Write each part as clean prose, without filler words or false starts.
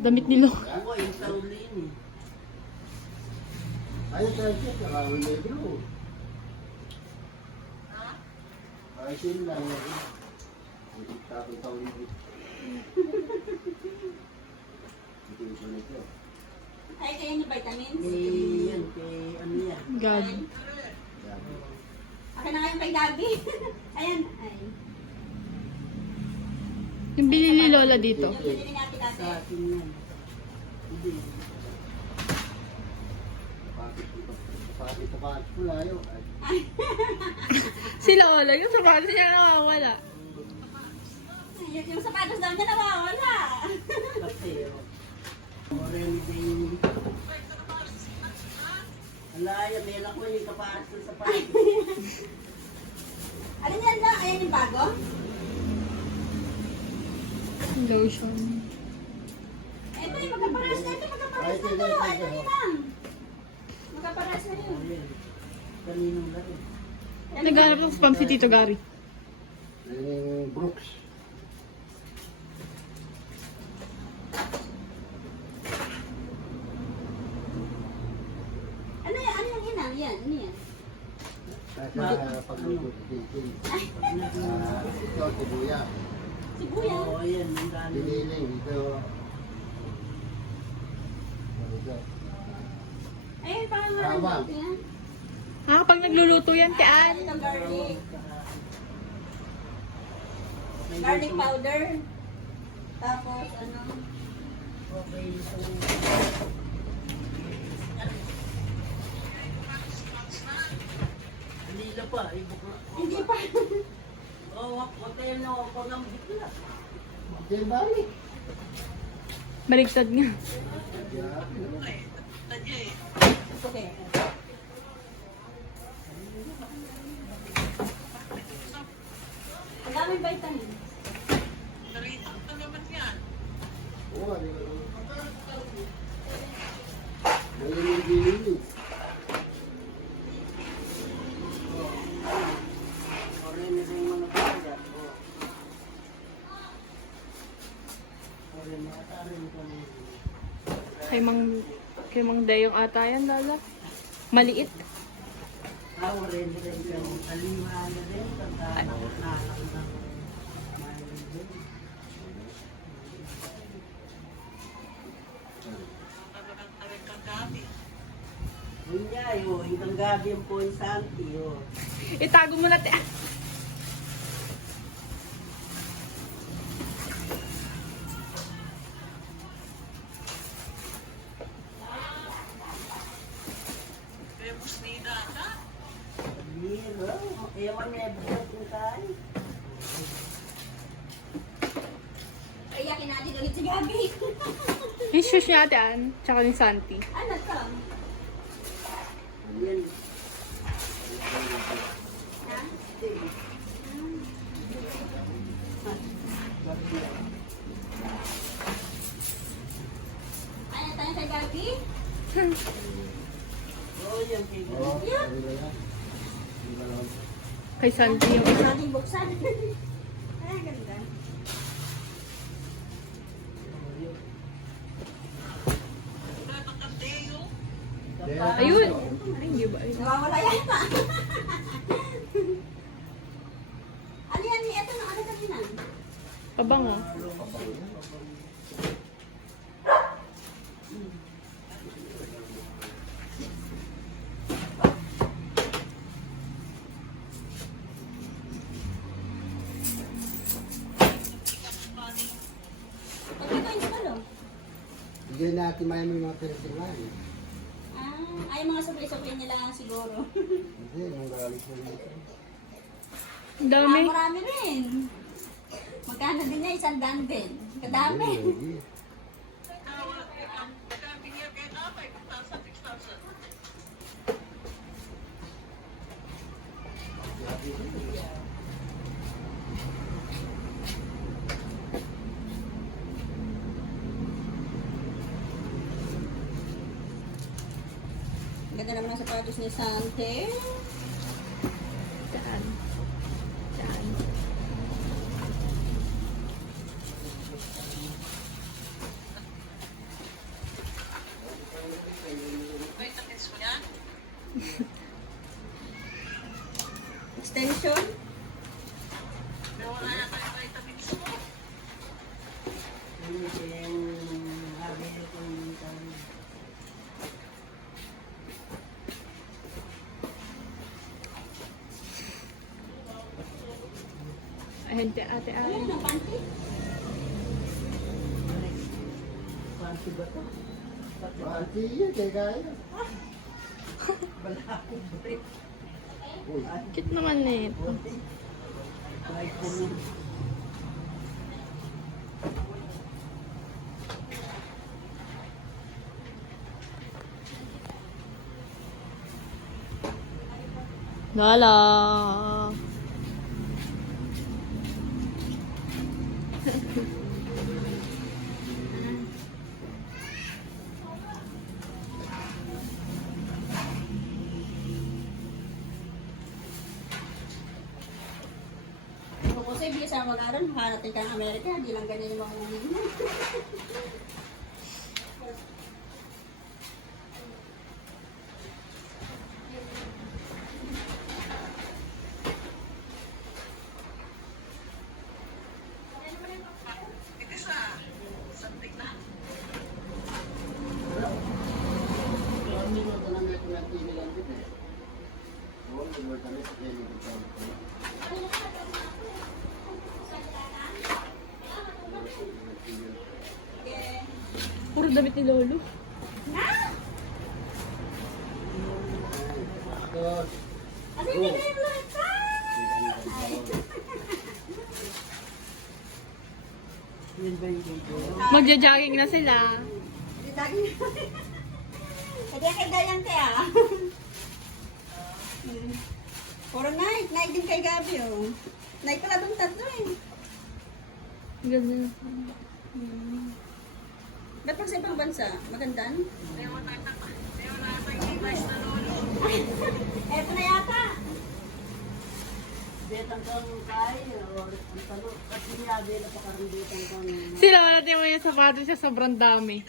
Damit nilo. Ako, yung Shaolin. Ayun sa akin, nakawin na bro. Ay, sin lang. Hindi tapos tawin dito. Ito yung sunod ko. Ay, kaya niyo vitamins? Yan, kay ano yan. God. Akin na ngayon kay Gabi. Ayan. Ay. Yung binili ni Lola dito. Yung pinili natin kasi. Sa akin yan. Hindi. Pati ko layo. Si Lola, yung sapatos niya nawawala. Yung sapatos daw niya nawawala. Kasi, remedy. Alaya, may anak mo yung kaparas ng sapatos. Ano yan daw? Ayan yung bago? Lotion. Ito yung magkaparas na ito. Magkaparas na ito. Ito din lang. Magkaparas na yun. Ayan. Kaninong laro. Naghanap ng spam si Tito Gary. Yung Brooks. Ano yan? Ano yung inang? Yan. Ano yan? Sa pagluto dito. Ito, sibuya. Sibuyas. Oo, ayan. Ang dami. Diniling dito. Ayun, parang Tama. marami yan. Ah, pag nagluluto yan, kaan. Itong garlic. Garlic powder. Tapos, ano? Okay, so... Hindi na pa. Ibukla. Hindi pa. Oo, wag kayo na ako ng bigla. Diyan balik. Baligtad nga. Okay. Ang daming vitamin. Oo, ano yun? Ngayon yung binili. Orin na yung mga talaga. Orin, makatarin ko na yun. Kay Mang Dayong ata yan, Lola. Maliit. Orin rin yung kaliwa na rin. Pagkanak na ng Kunya, yun. Hanggang gabi yung po yung santi, yun. Itago mo na, te. Biro. Kaya man may buhat yung kain. Ay, yakin natin ulit si Gabi. Yung shoes niya, ate Ann. Tsaka ni Santi. Ano to? Yan. Ha? Ano tayo kay Gabi? Oo, yan. Oo, ano na yan? Di ba lang? Kay Santi yung isa. Ating buksan. Ay, ganda. Ayun. Ay, hindi ba? Ayun. Nawawala yata. Ano yan? Ito na, ano kanina? Pabango. Ito yung salo. Bigyan natin may mga personal. Ay, mga supply-supply nila siguro. Hindi, yung galing ko dito. Ang dami. Marami rin. Magkano din niya? 100 din. Kadami. Hindi. Ganda naman ang sapatos ni Sante. Saan? Saan? Extension? Hindi yung habi ko yung tanong. Ahente, ate, Ano ate. yung panty? Panty ba ito? Panty yan, kaya kaya. Wala akong break. Uy, Cute naman eh. Try ko nun. Lala. Kung kasi bisa mag-aral, makarating ka ng Amerika, di lang ganyan yung mga umin mo. ang minuto na may pinatili lang dito eh. Oo, minuto na sa kaya nito. Okay. Puro damit ni Lolo. Tapos, Kasi hindi ka yung lahat. Yun ba yung video? Magja-jogging na sila. Hindi lagi. Hindi kay Dayan kaya. Puro night. Night din kay Gabi oh. Night pala doon tatlo eh. Ganun. Ba't pag sa ibang bansa? Magandaan? Eto na yata. Betang kang kaya o ang tanong. Kasi niyabi na pa karoon betang kang Sila, wala tayo yung sapatos siya, sobrang dami.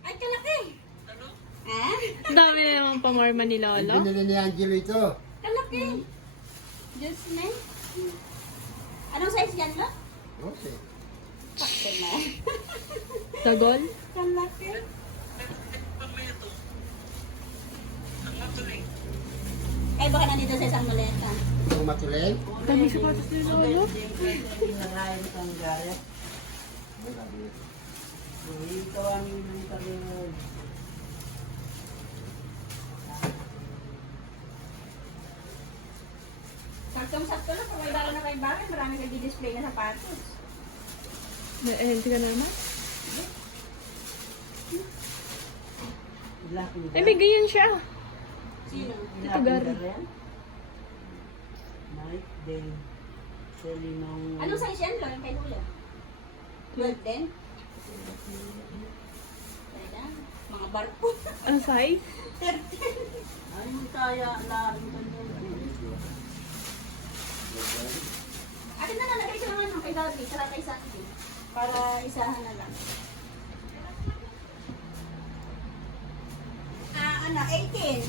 Ay, kalaki. Ah? Dami na naman pamorma ni Lolo. binili ni Angelo ito. Kalaki. Diyos na. Anong size yan, lo? Okay. Pakto na. Sagol. Kalaki. Eh, baka nandito sa isang maleta. Itong matuleng. Dami sapatos ni Lolo. narayan kang gaya. Ito ang inang karoon. Saktong-sakto lang. Kung may bala na kay Barry, marami nag-display na sapatos. Ahente ka na naman. Black and Ay, may ganyan siya. Sino? Ito, Gary. Night, day. Selling ng... Anong size yan, lo? Yung kay Hula? 12 din? Kaya, mga barko. Ano size? 13. Ay, kaya laring ka nyo. Akin na nalagay ko naman kay Gabi, saka kay Sandy. Para isahan na lang. Ah, ano, 18.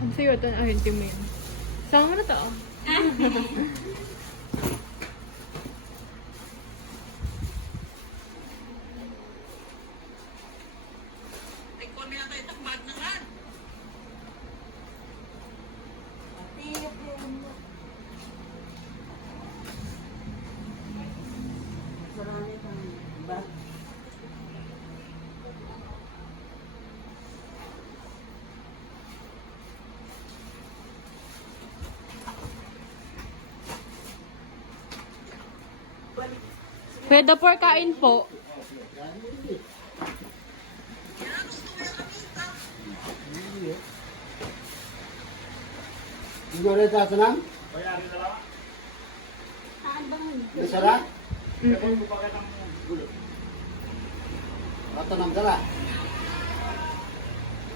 Ano sa'yo ito? Ahente mo yun. Sama mo na to. Oh. Sarami kang bag. Pwede po kain po. Hindi mo rin tatanang? Saan bang yun? Masara? Mm-mm. Tatanang ka na?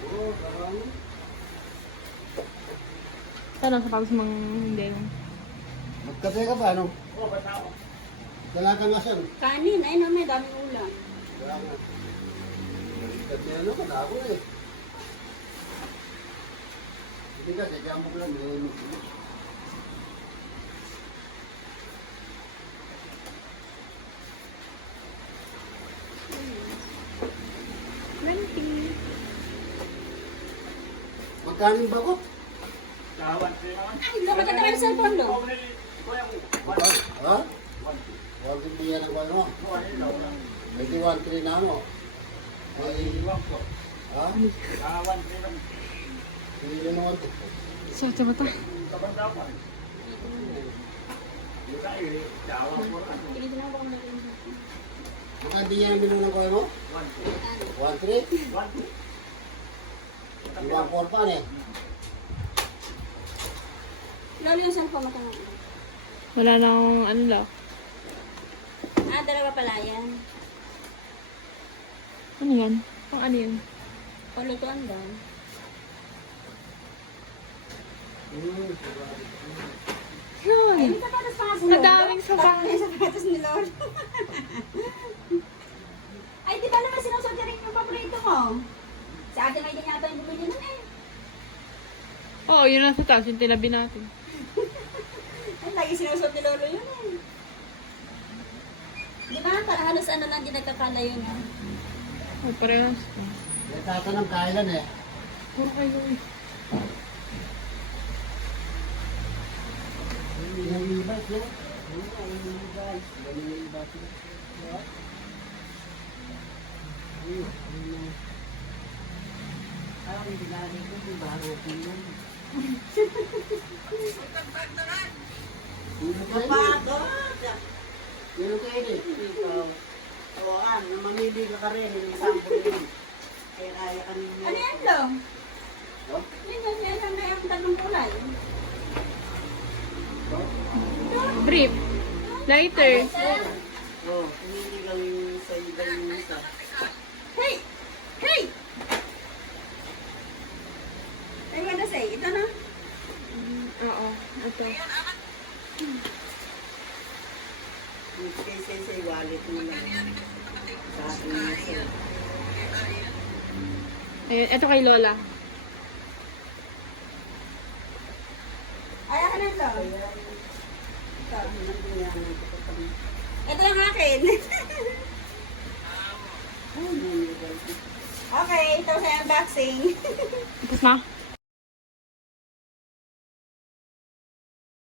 Oo, karami. Tanong sa pagos mang hindi. Magkape ka ba, ano? Oo, bata ako. Dala ka nga saan? Kanin, ayun na may daming ulam. Dala ka. Kasi ano, kalabo eh. Hindi ka, sadya mo ko lang. Magkano yung bakot? Ay, lo, maganda yung cellphone, lo. Ha? 150 yan ang kuha mo. Medyo 1.3 na mo. Ha? Hindi na 1.3. Sa mata. Baka hindi yan ang bilang ng kuha mo? 1.3? 1.4 pa eh. Lolo yung cellphone mo kung Wala na akong ano lang. Ah, dalawa pala yan. Ano yan? Pang ano yun? Palutuan daw. Yun. Ay, may sapatos pa nga si Ang Lolo. daming sapatos. May sapatos ni Lolo. Ay, di ba naman sinusuot niya rin yung paborito mo? Si ate may din yata yung bumili nun eh. Oo, yun nasa taas. Yung tinabi natin. Ay, lagi sinusuot ni Lolo yun eh. Di ba? Para halos ano lang din nagkakalayo na. Oh, parehas. Nagtatanong kailan eh. Puro kayo eh. Nalibas no? Nalibas. Nalibas. Parang binali ko, di ba? Rupin yun. Kapagod! Yun kayo eh. Ikaw. Awan, na mamili ka rin. Yung sample yun. Kaya ka ninyo. Ano yan, Lo? No? Yun, yan may ang tatlong kulay. Brief. Lighter. Oh, hindi kami sa ibang isa. Hey! Hey! Ay, what to say? Ito na? Oo. Ito. Say, wallet mo lang. Sa akin yung isa. Ayun. Ito kay Lola. Ay, akin na ito. Ito yung akin. Okay, ito sa unboxing. Tapos na.